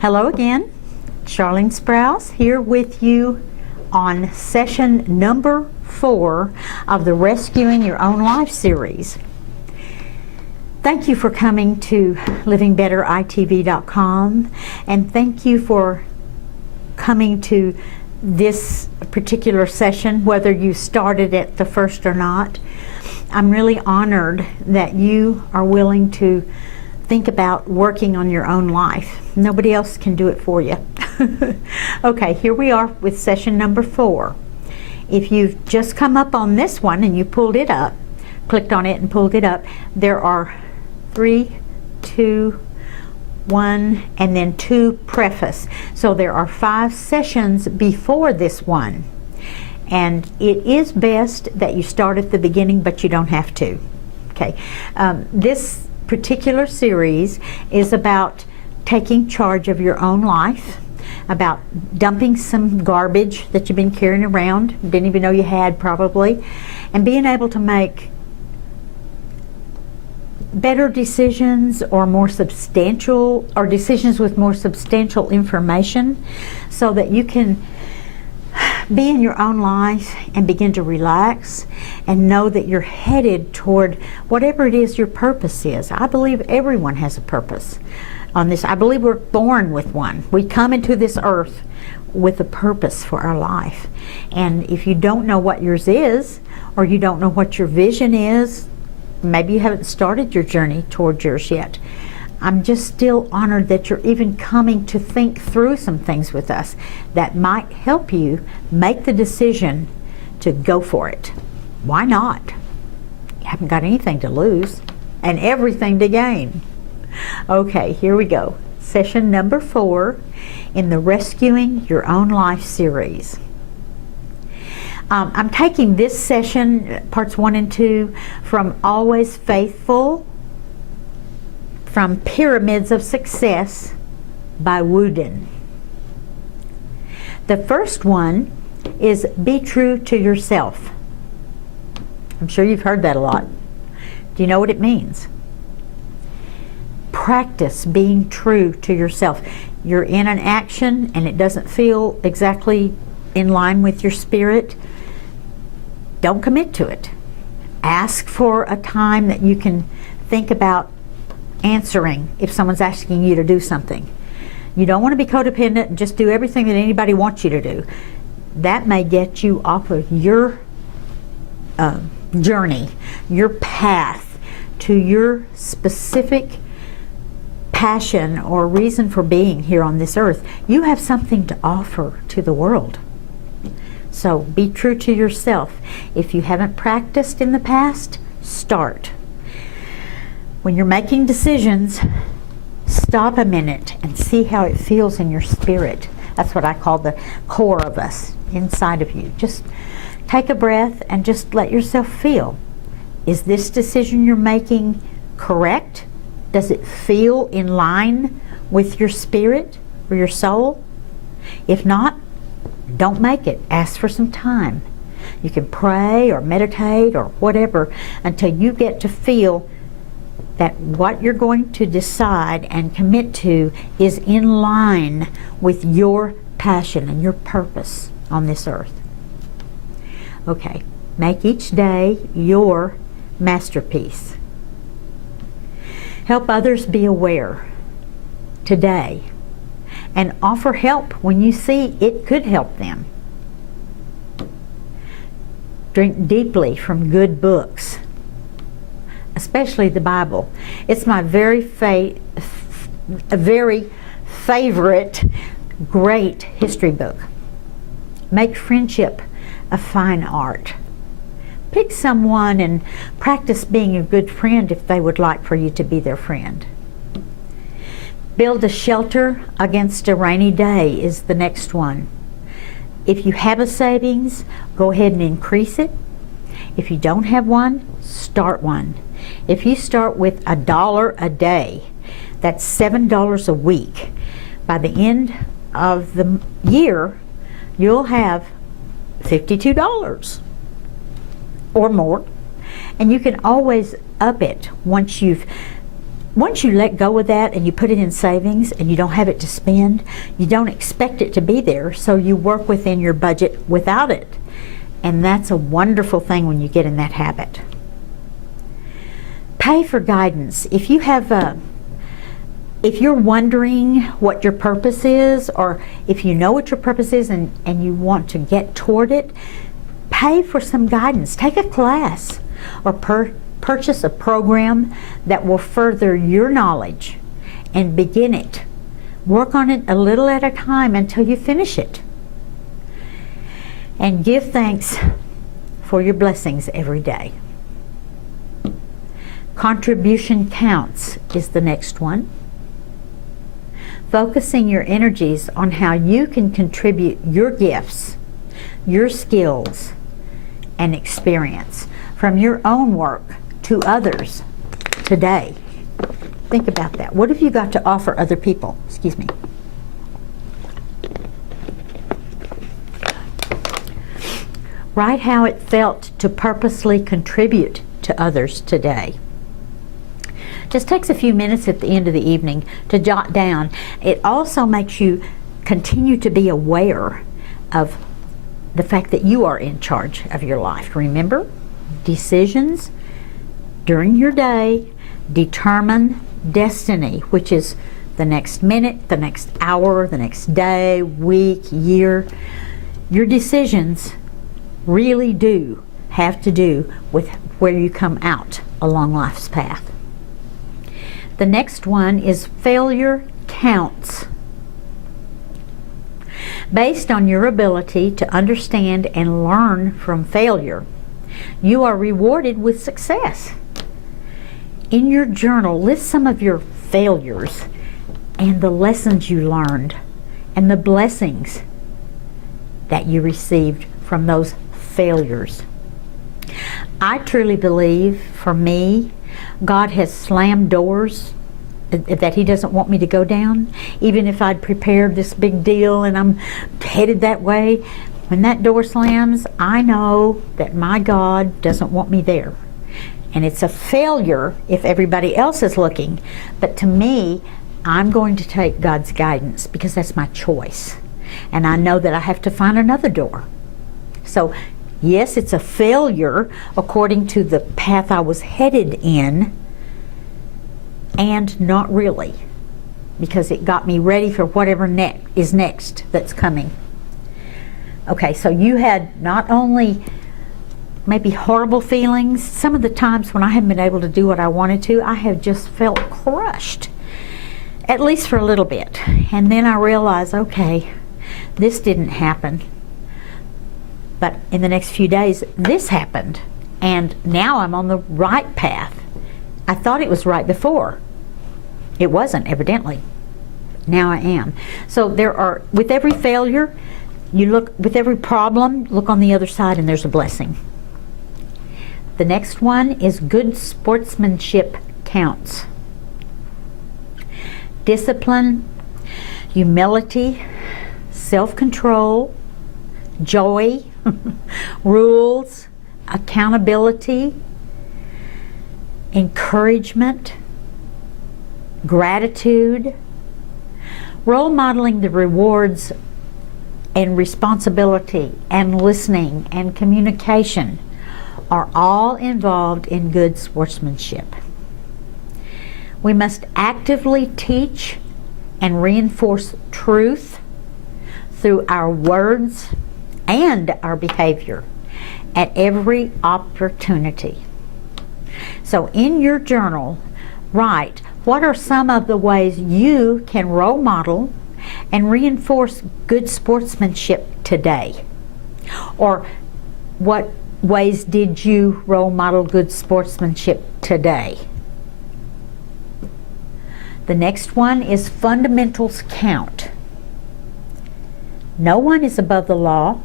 Hello again, Charlene Sprouse here with you on session number 4 of the Rescuing Your Own Life series. Thank you for coming to LivingBetterITV.com, and thank you for coming to this particular session, whether you started at the first or not. I'm really honored that you are willing to think about working on your own life. Nobody else can do it for you. Okay, here we are with session number 4. If you've just come up on this one and you pulled it up, clicked on it and pulled it up, there are 3, 2, 1, and then 2 preface. So there are 5 sessions before this one. And it is best that you start at the beginning, but you don't have to. Okay, this particular series is about taking charge of your own life, about dumping some garbage that you've been carrying around, didn't even know you had probably, and being able to make better decisions or more substantial, or decisions with more substantial information, so that you can be in your own life and begin to relax and know that you're headed toward whatever it is your purpose is. I believe everyone has a purpose on this. I believe we're born with one. We come into this earth with a purpose for our life. And if you don't know what yours is, or you don't know what your vision is, maybe you haven't started your journey toward yours yet, I'm just still honored that you're even coming to think through some things with us that might help you make the decision to go for it. Why not? You haven't got anything to lose and everything to gain. Okay, here we go. Session number 4 in the Rescuing Your Own Life series. I'm taking this session, parts 1 and 2, from Always Faithful, from Pyramids of Success by Wooden. The first one is Be True to Yourself. I'm sure you've heard that a lot. Do you know what it means? Practice being true to yourself. You're in an action and it doesn't feel exactly in line with your spirit. Don't commit to it. Ask for a time that you can think about answering if someone's asking you to do something. You don't want to be codependent and just do everything that anybody wants you to do. That may get you off of your journey, your path to your specific passion or reason for being here on this earth. You have something to offer to the world. So be true to yourself. If you haven't practiced in the past, start. When you're making decisions, stop a minute and see how it feels in your spirit. That's what I call the core of us, inside of you. Just take a breath and just let yourself feel. Is this decision you're making correct? Does it feel in line with your spirit or your soul? If not, don't make it. Ask for some time. You can pray or meditate or whatever until you get to feel that what you're going to decide and commit to is in line with your passion and your purpose on this earth. Okay, make each day your masterpiece. Help others be aware today and offer help when you see it could help them. Drink deeply from good books, especially the Bible. It's my very favorite great history book. Make friendship a fine art. Pick someone and practice being a good friend if they would like for you to be their friend. Build a shelter against a rainy day is the next one. If you have a savings, go ahead and increase it. If you don't have one, start one. If you start with $1 a day, that's $7 a week. By the end of the year, you'll have $52 or more. And you can always up it once you've once you let go of that and you put it in savings and you don't have it to spend, you don't expect it to be there, so you work within your budget without it. And that's a wonderful thing when you get in that habit. Pay for guidance. If you're wondering what your purpose is, or if you know what your purpose is and you want to get toward it, pay for some guidance. Take a class or purchase a program that will further your knowledge and begin it. Work on it a little at a time until you finish it. And give thanks for your blessings every day. Contribution counts is the next one. Focusing your energies on how you can contribute your gifts, your skills, and experience from your own work to others today. Think about that. What have you got to offer other people? Excuse me. Write how it felt to purposely contribute to others today. Just takes a few minutes at the end of the evening to jot down. It also makes you continue to be aware of the fact that you are in charge of your life. Remember, decisions during your day determine destiny, which is the next minute, the next hour, the next day, week, year. Your decisions really do have to do with where you come out along life's path. The next one is failure counts. Based on your ability to understand and learn from failure, you are rewarded with success. In your journal, list some of your failures and the lessons you learned and the blessings that you received from those failures. I truly believe, for me, God has slammed doors that He doesn't want me to go down. Even if I'd prepared this big deal and I'm headed that way, when that door slams, I know that my God doesn't want me there. And it's a failure if everybody else is looking. But to me, I'm going to take God's guidance because that's my choice. And I know that I have to find another door. So, yes, it's a failure according to the path I was headed in, and not really, because it got me ready for whatever is next that's coming. Okay, so you had not only maybe horrible feelings. Some of the times when I haven't been able to do what I wanted to, I have just felt crushed, at least for a little bit. And then I realized, okay, this didn't happen. But in the next few days, this happened. And now I'm on the right path. I thought it was right before. It wasn't, evidently. Now I am. So there are, with every failure, you look, with every problem, look on the other side and there's a blessing. The next one is good sportsmanship counts. Discipline, humility, self-control, joy, rules, accountability, encouragement, gratitude, role modeling the rewards and responsibility and listening and communication are all involved in good sportsmanship. We must actively teach and reinforce truth through our words and our behavior at every opportunity. So in your journal, write what are some of the ways you can role model and reinforce good sportsmanship today? Or what ways did you role model good sportsmanship today? The next one is fundamentals count. No one is above the law,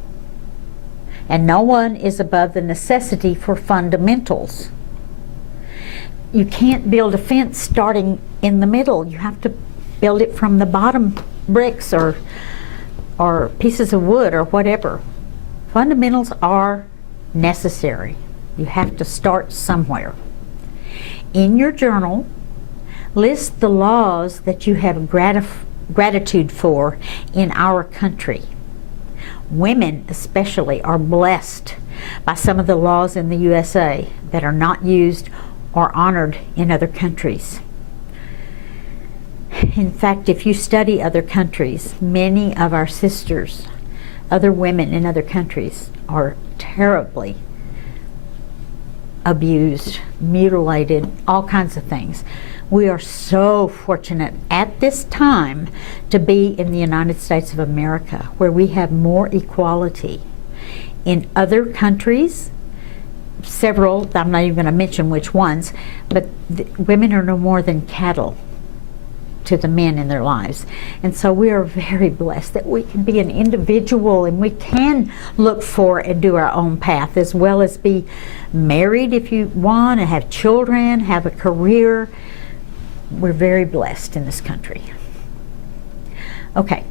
and no one is above the necessity for fundamentals. You can't build a fence starting in the middle. You have to build it from the bottom, bricks or pieces of wood or whatever. Fundamentals are necessary. You have to start somewhere. In your journal, List the laws that you have gratitude for in our country. Women especially are blessed by some of the laws in the USA that are not used or honored in other countries. In fact, if you study other countries, many of our sisters, other women in other countries, are terribly abused, mutilated, all kinds of things. We are so fortunate at this time to be in the United States of America, where we have more equality. In other countries, several, I'm not even going to mention which ones, but women are no more than cattle to the men in their lives. And so we are very blessed that we can be an individual and we can look for and do our own path, as well as be married if you want, and have children, have a career. We're very blessed in this country. Okay,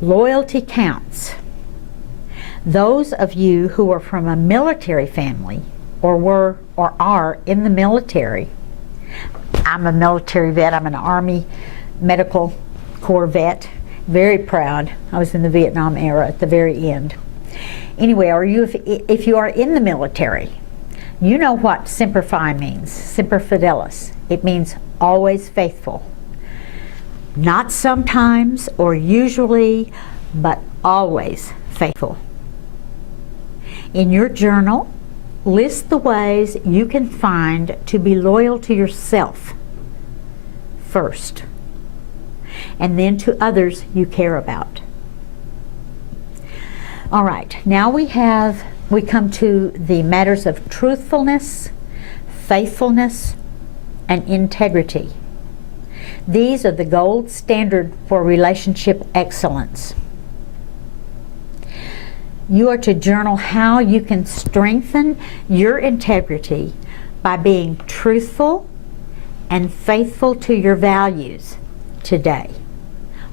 loyalty counts. Those of you who are from a military family or were or are in the military. I'm a military vet. I'm an Army Medical Corps vet. Very proud. I was in the Vietnam era at the very end. Anyway, if you are in the military, you know what Semper Fi means, Semper Fidelis. It means always faithful. Not sometimes or usually, but always faithful. In your journal, list the ways you can find to be loyal to yourself first, and then to others you care about. All right, now we come to the matters of truthfulness, faithfulness, and integrity. These are the gold standard for relationship excellence. You are to journal how you can strengthen your integrity by being truthful and faithful to your values today.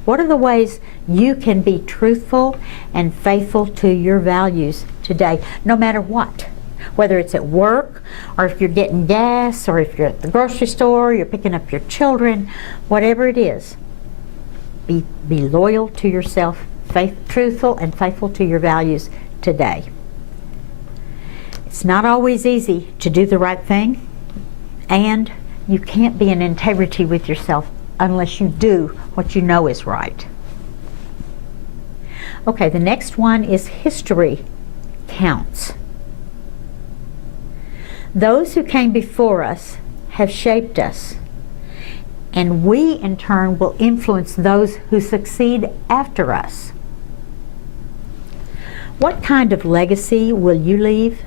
What are the ways you can be truthful and faithful to your values today, no matter what? Whether it's at work, or if you're getting gas, or if you're at the grocery store, you're picking up your children, whatever it is, be loyal to yourself, truthful and faithful to your values today. It's not always easy to do the right thing, and you can't be in integrity with yourself unless you do what you know is right. Okay, the next one is history counts. Those who came before us have shaped us, and we in turn will influence those who succeed after us. What kind of legacy will you leave?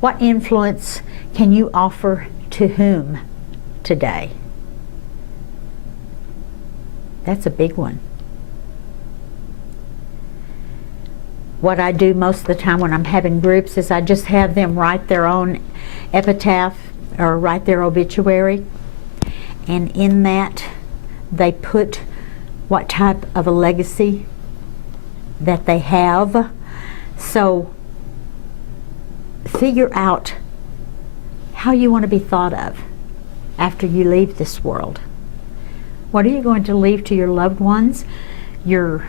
What influence can you offer to whom today? That's a big one. What I do most of the time when I'm having groups is I just have them write their own epitaph or write their obituary, and in that they put what type of a legacy that they have. So figure out how you want to be thought of after you leave this world. What are you going to leave to your loved ones, your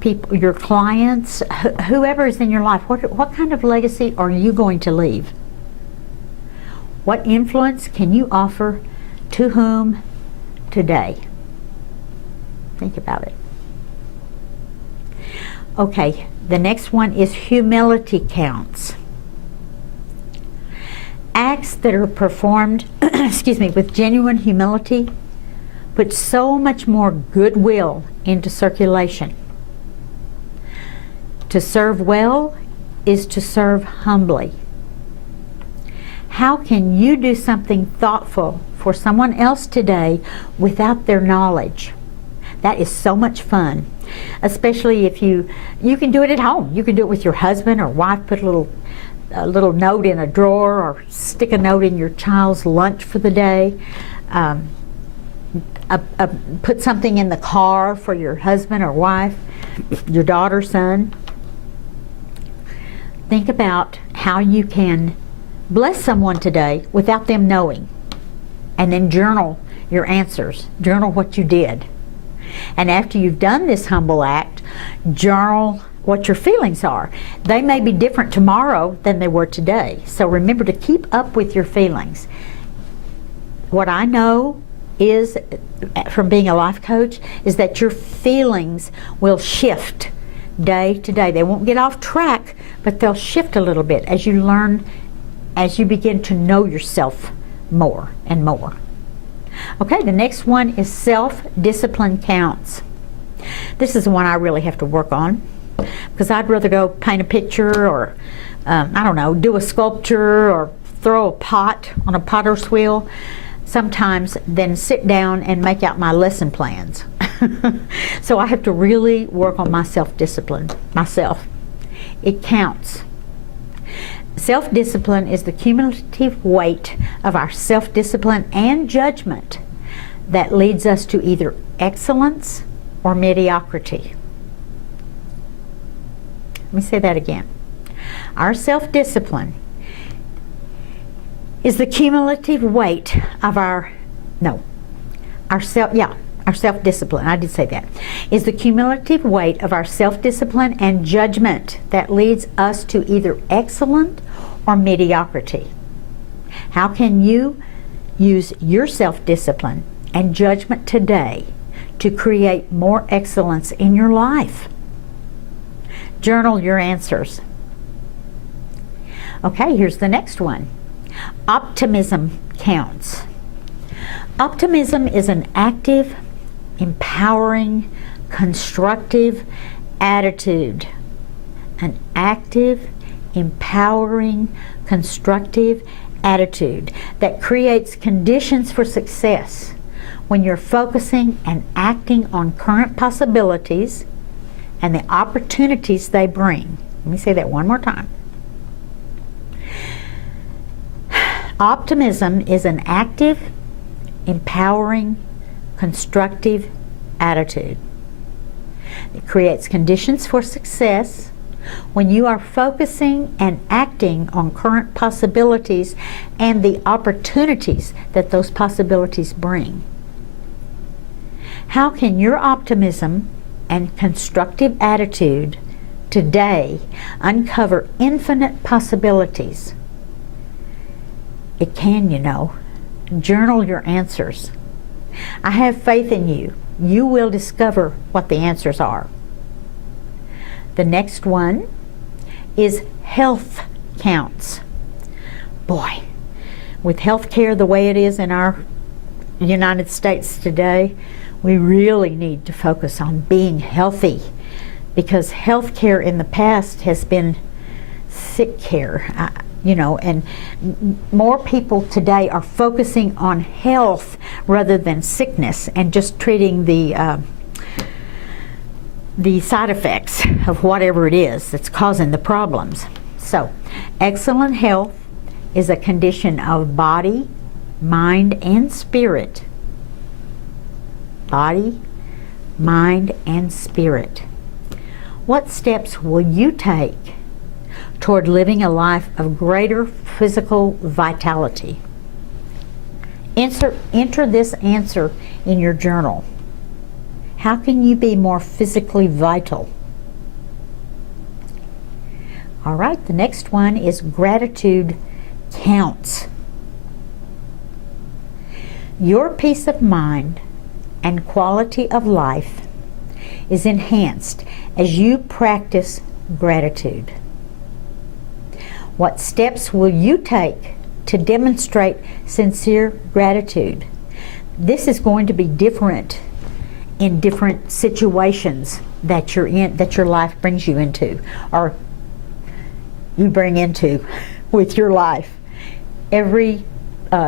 people, your clients, whoever is in your life? What kind of legacy are you going to leave? What influence can you offer to whom today? Think about it. Okay, the next one is humility counts. Acts that are performed with genuine humility put so much more goodwill into circulation. To serve well is to serve humbly. How can you do something thoughtful for someone else today without their knowledge? That is so much fun, especially if you can do it at home. You can do it with your husband or wife. Put a little note in a drawer, or stick a note in your child's lunch for the day. Put something in the car for your husband or wife, your daughter, son. Think about how you can bless someone today without them knowing. and then journal your answers. Journal what you did. And after you've done this humble act, journal what your feelings are. They may be different tomorrow than they were today. So remember to keep up with your feelings. What I know is, from being a life coach, is that your feelings will shift day to day. They won't get off track, but they'll shift a little bit as you learn, as you begin to know yourself more and more. Okay, the next one is self-discipline counts. This is the one I really have to work on, because I'd rather go paint a picture or, I don't know, do a sculpture or throw a pot on a potter's wheel sometimes than sit down and make out my lesson plans. So I have to really work on my self-discipline myself. It counts. Self-discipline is the cumulative weight of our self-discipline and judgment that leads us to either excellence or mediocrity. Let me say that again. Our self-discipline is the cumulative weight of our self-discipline, I did say that, is the cumulative weight of our self-discipline and judgment that leads us to either excellent or mediocrity. How can you use your self-discipline and judgment today to create more excellence in your life? Journal your answers. Okay, here's the next one. Optimism counts. Optimism is an active, empowering, constructive attitude. An active, empowering, constructive attitude that creates conditions for success when you're focusing and acting on current possibilities and the opportunities they bring. Let me say that one more time. Optimism is an active, empowering, constructive attitude. It creates conditions for success when you are focusing and acting on current possibilities and the opportunities that those possibilities bring. How can your optimism and constructive attitude today uncover infinite possibilities? It can, you know. Journal your answers. I have faith in you. You will discover what the answers are. The next one is health counts. Boy, with health care the way it is in our United States today, we really need to focus on being healthy, because health care in the past has been sick care. And more people today are focusing on health rather than sickness and just treating the side effects of whatever it is that's causing the problems. So, excellent health is a condition of body, mind, and spirit. Body, mind, and spirit. What steps will you take toward living a life of greater physical vitality? Enter this answer in your journal. How can you be more physically vital? All right, the next one is gratitude counts. Your peace of mind and quality of life is enhanced as you practice gratitude. What steps will you take to demonstrate sincere gratitude? This is going to be different in different situations that you're in, that your life brings you into, or you bring into with your life. Every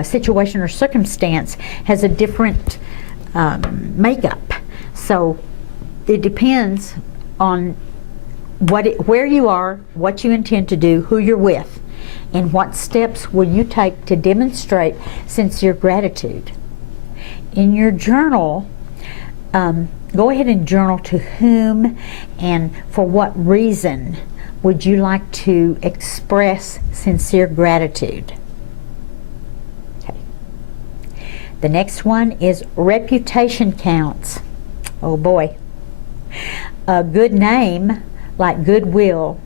situation or circumstance has a different makeup. So it depends on where you are, what you intend to do, who you're with, and what steps will you take to demonstrate sincere gratitude. In your journal, go ahead and journal to whom and for what reason would you like to express sincere gratitude. Okay. The next one is reputation counts. Oh boy. A good name, like goodwill,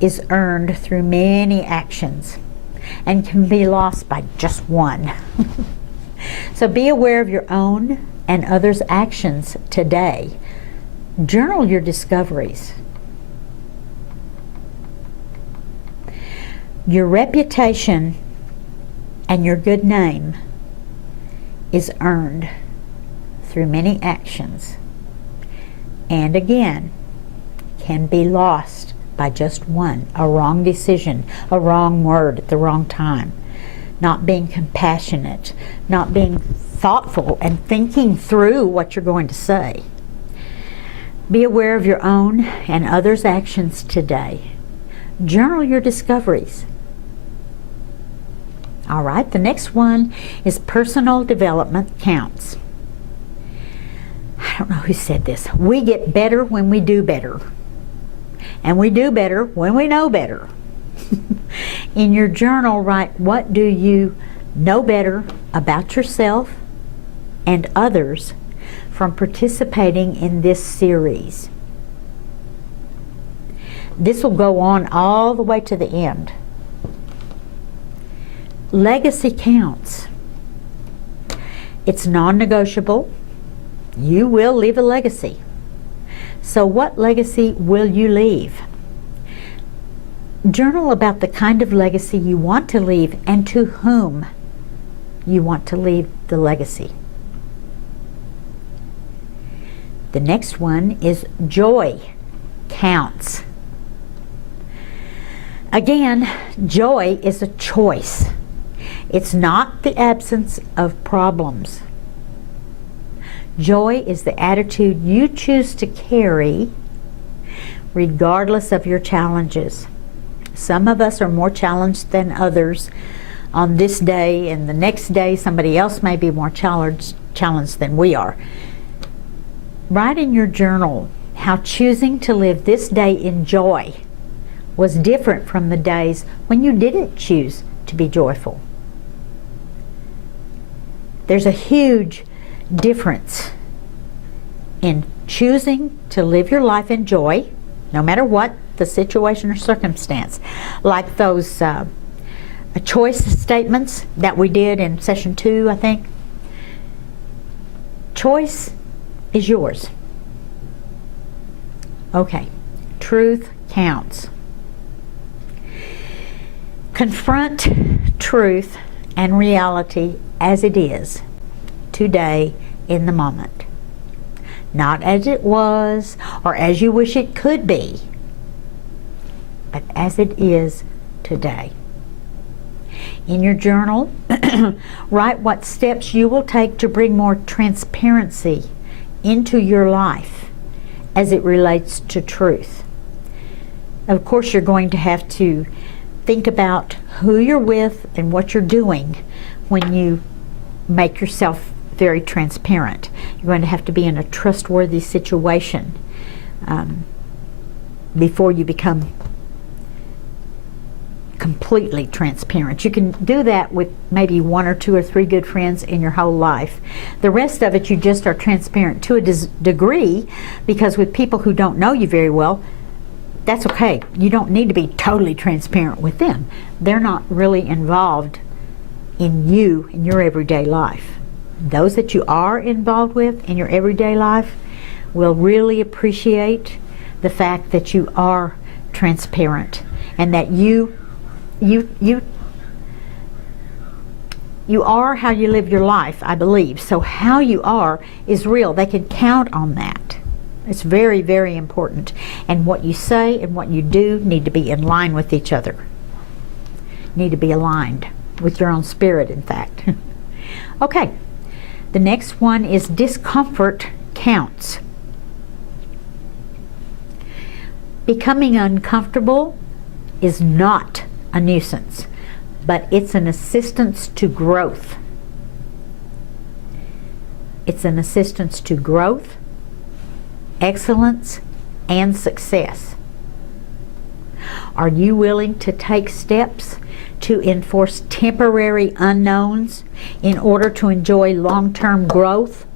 is earned through many actions and can be lost by just one. So be aware of your own and others' actions today. Journal your discoveries. Your reputation and your good name is earned through many actions, and again can be lost by just one, a wrong decision, a wrong word at the wrong time, not being compassionate, not being thoughtful and thinking through what you're going to say. Be aware of your own and others' actions today. Journal your discoveries. All right, the next one is personal development counts. I don't know who said this. We get better when we do better. And we do better when we know better. In your journal, write, what do you know better about yourself and others from participating in this series? This will go on all the way to the end. Legacy counts. It's non-negotiable. You will leave a legacy. So what legacy will you leave? Journal about the kind of legacy you want to leave and to whom you want to leave the legacy. The next one is joy counts. Again, joy is a choice. It's not the absence of problems. Joy is the attitude you choose to carry regardless of your challenges. Some of us are more challenged than others on this day, and the next day somebody else may be more challenged than we are. Write in your journal how choosing to live this day in joy was different from the days when you didn't choose to be joyful. There's a huge difference in choosing to live your life in joy, no matter what the situation or circumstance. Like those choice statements that we did in session 2, I think. Choice is yours. Okay, truth counts. Confront truth and reality as it is today in the moment. Not as it was or as you wish it could be, but as it is today. In your journal, write what steps you will take to bring more transparency into your life as it relates to truth. Of course, you're going to have to think about who you're with and what you're doing when you make yourself very transparent. You're going to have to be in a trustworthy situation before you become completely transparent. You can do that with maybe 1 or 2 or 3 good friends in your whole life. The rest of it, you just are transparent to a degree, because with people who don't know you very well, that's okay. You don't need to be totally transparent with them. They're not really involved in you, in your everyday life. Those that you are involved with in your everyday life will really appreciate the fact that you are transparent and that you are how you live your life, I believe. So how you are is real. They can count on that. It's very, very important. And what you say and what you do need to be in line with each other. Need to be aligned with your own spirit, in fact. Okay, the next one is discomfort counts. Becoming uncomfortable is not a nuisance, but it's an assistance to growth. It's an assistance to growth, excellence, and success. Are you willing to take steps to enforce temporary unknowns in order to enjoy long-term growth?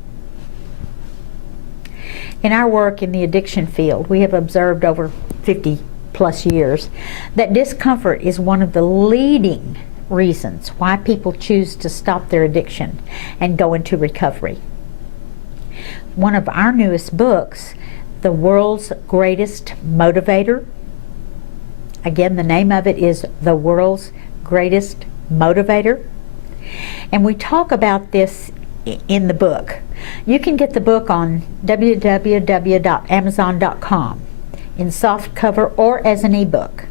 In our work in the addiction field, we have observed over 50 plus years that discomfort is one of the leading reasons why people choose to stop their addiction and go into recovery. One of our newest books, The World's Greatest Motivator, again, the name of it is The World's Greatest Motivator, and we talk about this in the book. You can get the book on www.amazon.com in soft cover or as an ebook.